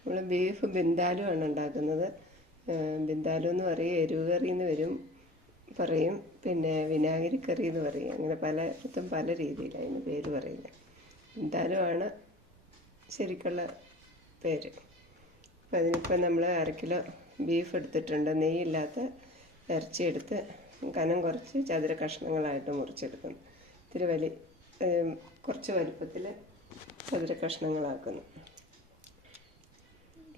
നമ്മൾ ബീഫ് ബിന്ദാലു ആണ് ഉണ്ടാക്കുന്നത്. ബിന്ദാലു എന്ന് പറയും, എരിവ് കറി എന്ന് പറയും, പിന്നെ വിനാഗിരി കറി എന്ന് പറയും. അങ്ങനെ പലയിടത്തും പല രീതിയിലാണ് അതിന് പേര് പറയുന്നത്. ബിന്ദാലു ആണ് ശരിക്കുള്ള പേര്. അപ്പം അതിനിപ്പോൾ നമ്മൾ 1/2 കിലോ ബീഫ് എടുത്തിട്ടുണ്ട്. നെയ്യില്ലാത്ത ഇറച്ചി എടുത്ത് കനം കുറച്ച് ചതുര കഷ്ണങ്ങളായിട്ട് മുറിച്ചെടുക്കുന്നു. ഇത്തിരി കുറച്ച് വലുപ്പത്തിൽ ചതുര കഷ്ണങ്ങളാക്കുന്നു.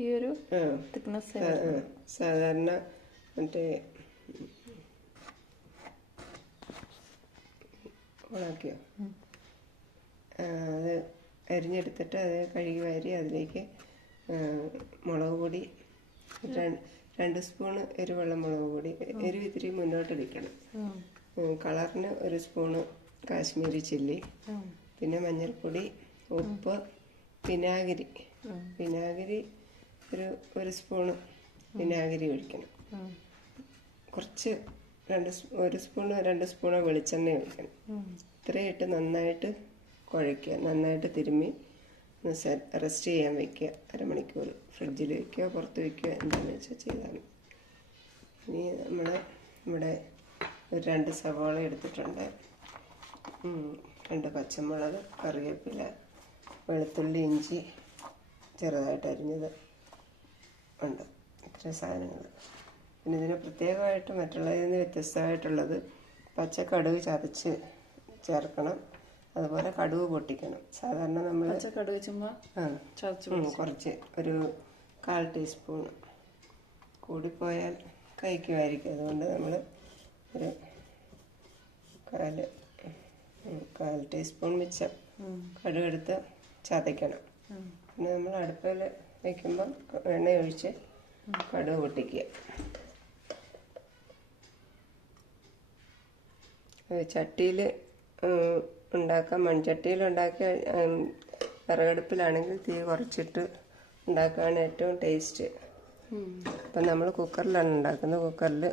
ഈ ഒരു സാധാരണ മറ്റേ ഉണക്കിയോ അത് അരിഞ്ഞെടുത്തിട്ട് അത് കഴുകി വാരി അതിലേക്ക് മുളക് പൊടി 2 സ്പൂണ് എരിവുള്ള മുളക് പൊടി, എരിവ് ഇത്തിരി മുന്നോട്ട് നിൽക്കണം. കളറിന് 1 സ്പൂണ് കാശ്മീരി ചില്ലി, പിന്നെ മഞ്ഞൾപ്പൊടി, ഉപ്പ്, വിനാഗിരി ഒരു സ്പൂണ് വിനാഗിരി ഒഴിക്കണം. കുറച്ച് 1 സ്പൂണ് 2 സ്പൂണ് വെളിച്ചെണ്ണ ഒഴിക്കണം. ഇത്രയും ഇട്ട് നന്നായിട്ട് കുഴയ്ക്കുക. നന്നായിട്ട് തിരുമ്മി റെസ്റ്റ് ചെയ്യാൻ വയ്ക്കുക. 1/2 മണിക്കൂർ ഫ്രിഡ്ജിൽ വയ്ക്കുക, പുറത്ത് വയ്ക്കുക, എന്താണെന്ന് വെച്ചാൽ ചെയ്താൽ മതി. ഇനി നമ്മൾ ഇവിടെ 2 സവാള എടുത്തിട്ടുണ്ട്, 2 പച്ചമുളക്, കറിവേപ്പില, വെളുത്തുള്ളി, ഇഞ്ചി ചെറുതായിട്ട് അരിഞ്ഞത് ഉണ്ട്. ഇത്ര സാധനങ്ങൾ. പിന്നെ ഇതിന് പ്രത്യേകമായിട്ട് മറ്റുള്ളതിൽ നിന്ന് വ്യത്യസ്തമായിട്ടുള്ളത് പച്ചക്കടുക് ചതച്ച് ചേർക്കണം. അതുപോലെ കടുക് പൊട്ടിക്കണം. സാധാരണ നമ്മൾ കുറച്ച് ഒരു 1/4 ടീസ്പൂൺ, കൂടിപ്പോയാൽ കഴിക്കുമായിരിക്കും. അതുകൊണ്ട് നമ്മൾ ഒരു 1/4 ടീസ്പൂൺ മിച്ചം കടുകെടുത്ത് ചതയ്ക്കണം. പിന്നെ നമ്മൾ അടുപ്പിൽ വയ്ക്കുമ്പം എണ്ണ ഒഴിച്ച് കടുക് പൊട്ടിക്കുക. ചട്ടിയിൽ ഉണ്ടാക്കാം. മൺചട്ടിയിൽ ഉണ്ടാക്കിയ വിറകടുപ്പിലാണെങ്കിൽ തീ കുറച്ചിട്ട് ഉണ്ടാക്കുകയാണ് ഏറ്റവും ടേസ്റ്റ്. അപ്പം നമ്മൾ കുക്കറിലാണ് ഉണ്ടാക്കുന്നത്. കുക്കറിൽ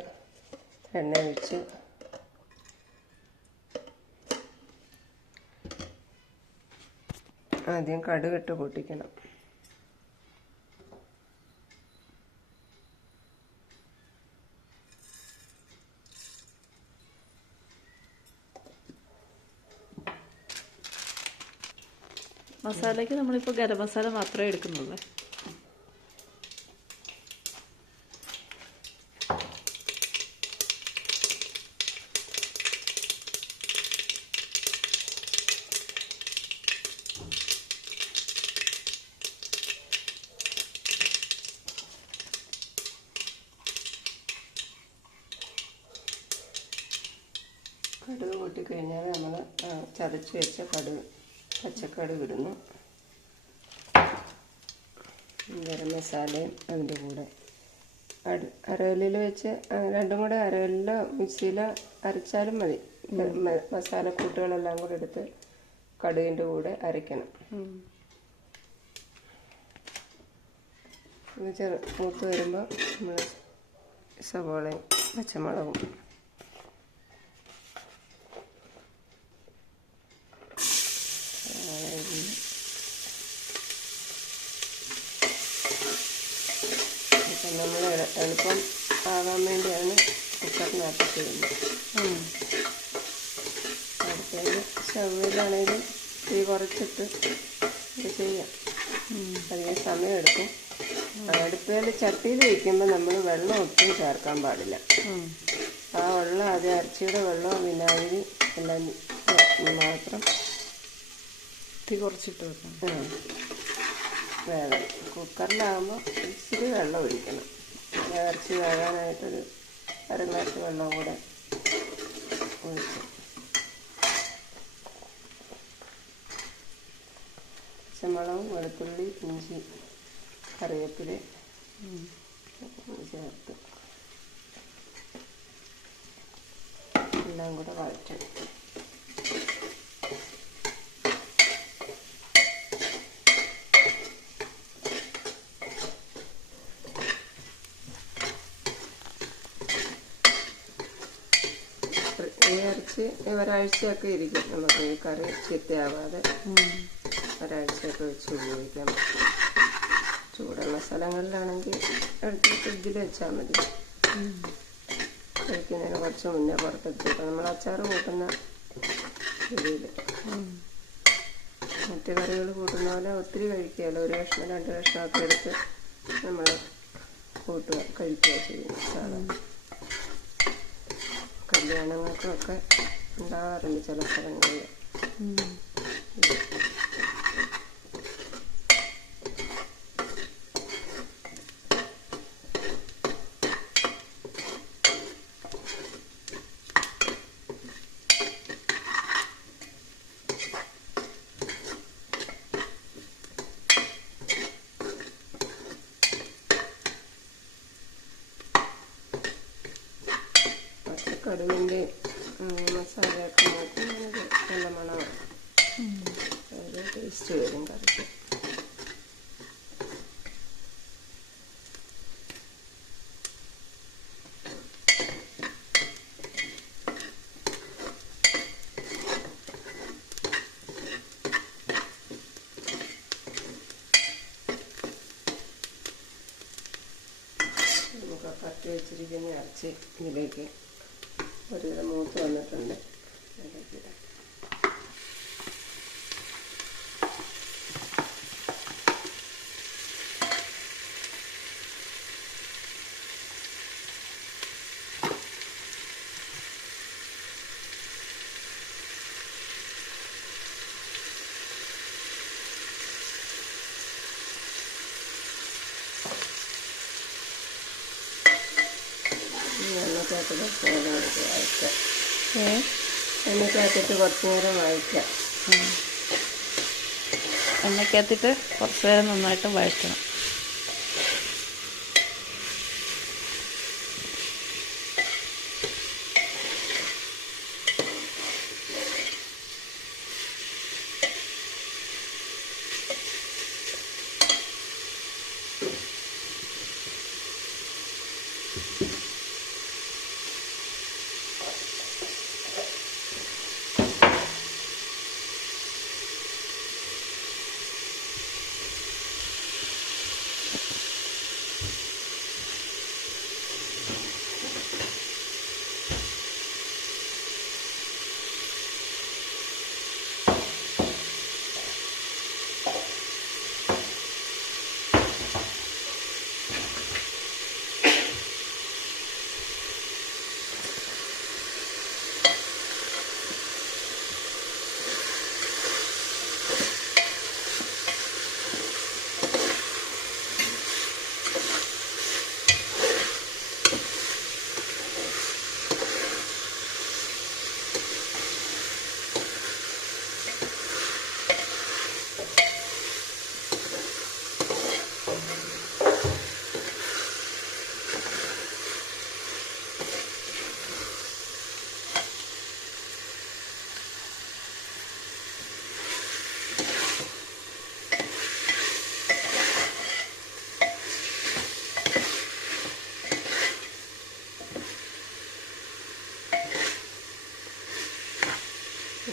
എണ്ണ ഒഴിച്ച് ആദ്യം കടുകിട്ട് പൊട്ടിക്കണം. മസാലയ്ക്ക് നമ്മളിപ്പോൾ ഗരം മസാല മാത്രമേ എടുക്കുന്നുള്ളൂ. കടുക് പൊട്ടിക്കഴിഞ്ഞാൽ നമ്മൾ ചതച്ച് വെച്ച പച്ചക്കടുക് ഇടുന്നു. ഗരം മസാലയും അതിൻ്റെ കൂടെ അരകല്ലിൽ വെച്ച് 2 കൂടെ അരകല്ലിലോ മിക്സിയിലോ അരച്ചാലും മതി. മസാലക്കൂട്ടുകളെല്ലാം കൂടെ എടുത്ത് കടുകിൻ്റെ കൂടെ അരയ്ക്കണം. മൂത്ത് വരുമ്പോൾ നമ്മൾ സവോളയും പച്ചമുളകും നമ്മൾ എളുപ്പം ആകാൻ വേണ്ടിയാണ് കുക്കറിനകത്ത് ചെയ്യുന്നത്. അടുത്തത് സ്റ്റൗവിലാണെങ്കിലും തീ കുറച്ചിട്ട് ഇത് ചെയ്യാം. അധികം സമയമെടുക്കും. അടുപ്പിൽ ചട്ടിയിൽ വയ്ക്കുമ്പോൾ നമ്മൾ വെള്ളം ഒട്ടും ചേർക്കാൻ പാടില്ല. ആ വെള്ളം അത് ഇറച്ചിയുടെ വെള്ളവും വിനാഗിരി എല്ലാം മാത്രം തീ കുറച്ചിട്ട് വെക്കണം. വേണം. കുക്കറിലാകുമ്പോൾ ഇച്ചിരി വെള്ളം ഒഴിക്കണം. ഇറച്ചി വേകാനായിട്ടൊരു 1/2 ഗ്ലാസ് വെള്ളം കൂടെ ഒഴിച്ച് പച്ചമുളകും വെളുത്തുള്ളി ഇഞ്ചി കറിവേപ്പില ചേർത്ത് എല്ലാം കൂടെ വഴറ്റണം. ഈ ഇറച്ചി ഒരാഴ്ചയൊക്കെ ഇരിക്കും നമുക്ക് ഈ കറി ചീത്തയാവാതെ. ഒരാഴ്ചയൊക്കെ വെച്ച് ഉപയോഗിക്കാൻ പറ്റും. ചൂടുള്ള സ്ഥലങ്ങളിലാണെങ്കിൽ എടുത്ത് ഫ്രിഡ്ജിൽ വെച്ചാൽ മതി. കഴിക്കുന്നതിന് കുറച്ച് മുന്നേ പുറത്തെടുത്തിട്ട് നമ്മൾ അച്ചാർ കൂട്ടുന്ന രീതിയിൽ മറ്റു കറികൾ കൂട്ടുന്ന പോലെ ഒത്തിരി കഴിക്കുകയല്ലോ. ഒരു കഷ്ണം 2 കഷ്ണമൊക്കെ എടുത്ത് നമ്മൾ കൂട്ടുക കഴിക്കുക ചെയ്യുന്നു. സാധാരണ കല്യാണങ്ങൾക്കൊക്കെ ഉണ്ടാകാറുണ്ട് ചില സ്ഥലങ്ങളിൽ. കടുവിൻ്റെ മസാലയൊക്കെ നോക്കുന്നത് നല്ല മണമാണ്. അത് ടേസ്റ്റ് വരും കറിക്ക്. നമുക്ക് കത്തി വെച്ചിരിക്കുന്ന ഇറച്ചി ഇതിലേക്ക് ഒരുവിധം മൂത്ത് വന്നിട്ടുണ്ട്. എണ്ണക്കകത്ത് കുറച്ച് നേരം വഴറ്റാം. എണ്ണക്കകത്തിട്ട് കുറച്ച് നേരം വഴറ്റാം. എണ്ണക്കകത്തിട്ട് കുറച്ച് നേരം നന്നായിട്ട് വഴറ്റണം.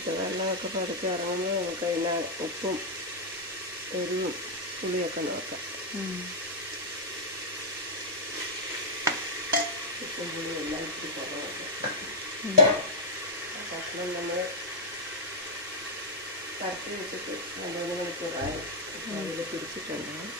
വെള്ളമൊക്കെ പതുക്കെ ഇറങ്ങുമ്പോൾ നമുക്ക് അതിന് ഉപ്പും എരിവും പുളിയൊക്കെ നോക്കാം. ഉപ്പും പുളിയും എല്ലാം ഇച്ചിരി കുറവാണ്. കഷ്ണം നമ്മൾ കറക്കി വെച്ചിട്ട് 2-3 മണിക്കൂറായി അതിൽ പിടിച്ചിട്ടുണ്ടാകും.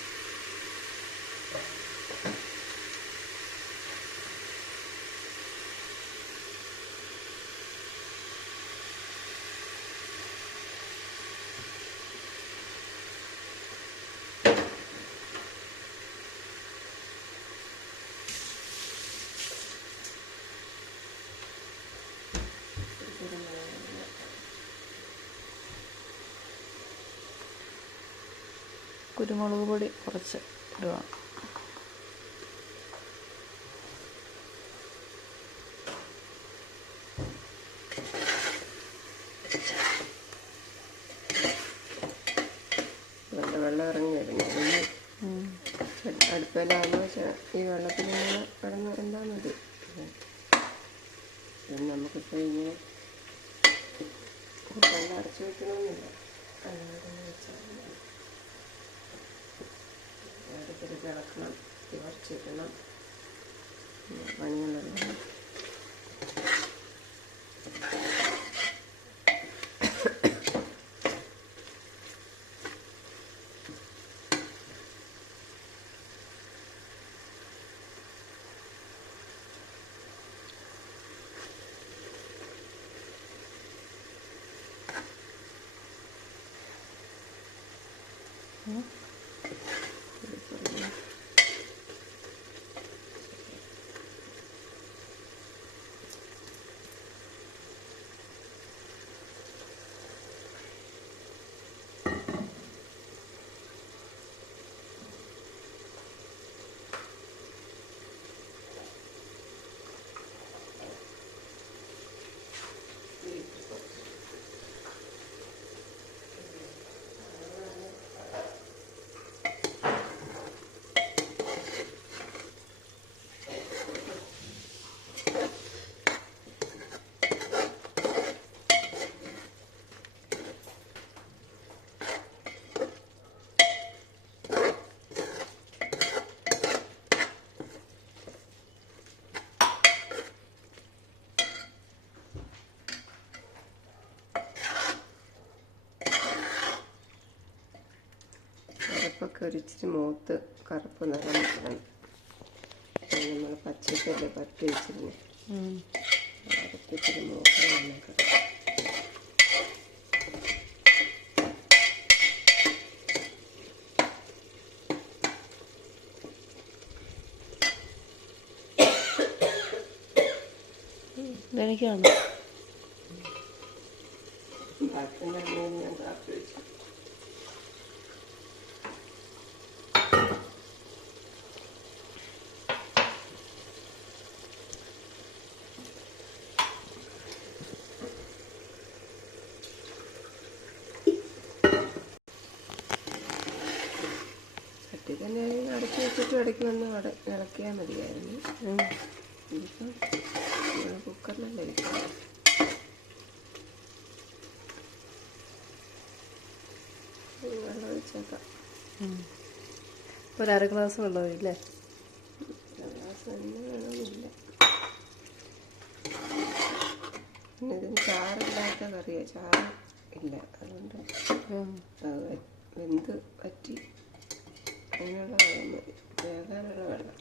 കുരുമുളക് പൊടി കുറച്ച് ഇടുക. വെള്ളം ഇറങ്ങി വരുന്നത് അടുപ്പിലാകുമ്പോൾ ഈ വെള്ളത്തിൽ ഇങ്ങനെ കിടന്ന് എന്താ മതി. നമുക്കിപ്പോൾ ഇങ്ങനെ വെള്ളം അടച്ചു വയ്ക്കണമെന്നില്ല. ഇടയ്ക്കിടയ്ക്ക് ഇളക്കണം, കുറച്ചിടണം, പണികളുള്ള കറുപ്പൊക്കെ ഒരിച്ചിരി മൂത്ത് കറുപ്പ് നിറം കിട്ടണം. നമ്മൾ പച്ചക്കല്ലേ പറ്റി വെച്ചിരുന്നു, കറുപ്പിച്ചിരി മൂത്ത് വന്നേക്കാം. എനിക്കാണ് ബാക്കി ഞാൻ കാപ്പി വെച്ചു. ചട്ടി തന്നെ അടച്ചു വെച്ചിട്ട് ഇടയ്ക്ക് വന്ന് ഇളക്കിയാൽ മതിയായിരുന്നു. ഇതിപ്പം കുക്കറിലല്ലേ ഇരിക്കുന്നത്. വെള്ളം ഒഴിച്ചേക്കാം. ഒരു 1/2 ഗ്ലാസ് വെള്ളം ഇല്ലേ? 1 ഗ്ലാസ് തന്നെ വേണമെന്നില്ല. പിന്നെ ഇതിന് ചാറില്ലാത്ത കറിയാണ്, ചാറ് ഇല്ല, അതുകൊണ്ട് വെന്ത് പറ്റി അതിനുള്ള വെള്ളം മതി, വേകാനുള്ള വെള്ളം.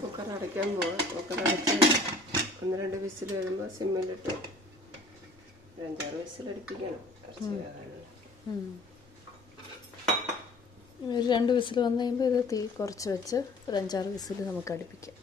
കുക്കർ അടയ്ക്കാൻ പോവാം. കുക്കർ അടച്ച് 1-2 വിസിൽ വരുമ്പോൾ സിമ്മിലിട്ട് 5-6 വിസിലടിപ്പിക്കണം ഇറച്ചി വേകാനുള്ള. ഒരു 2 വിസിൽ വന്നു കഴിയുമ്പോൾ ഇത് തീ കുറച്ച് വെച്ച് ഒരു 5-6 വിസിൽ നമുക്ക് അടുപ്പിക്കാം.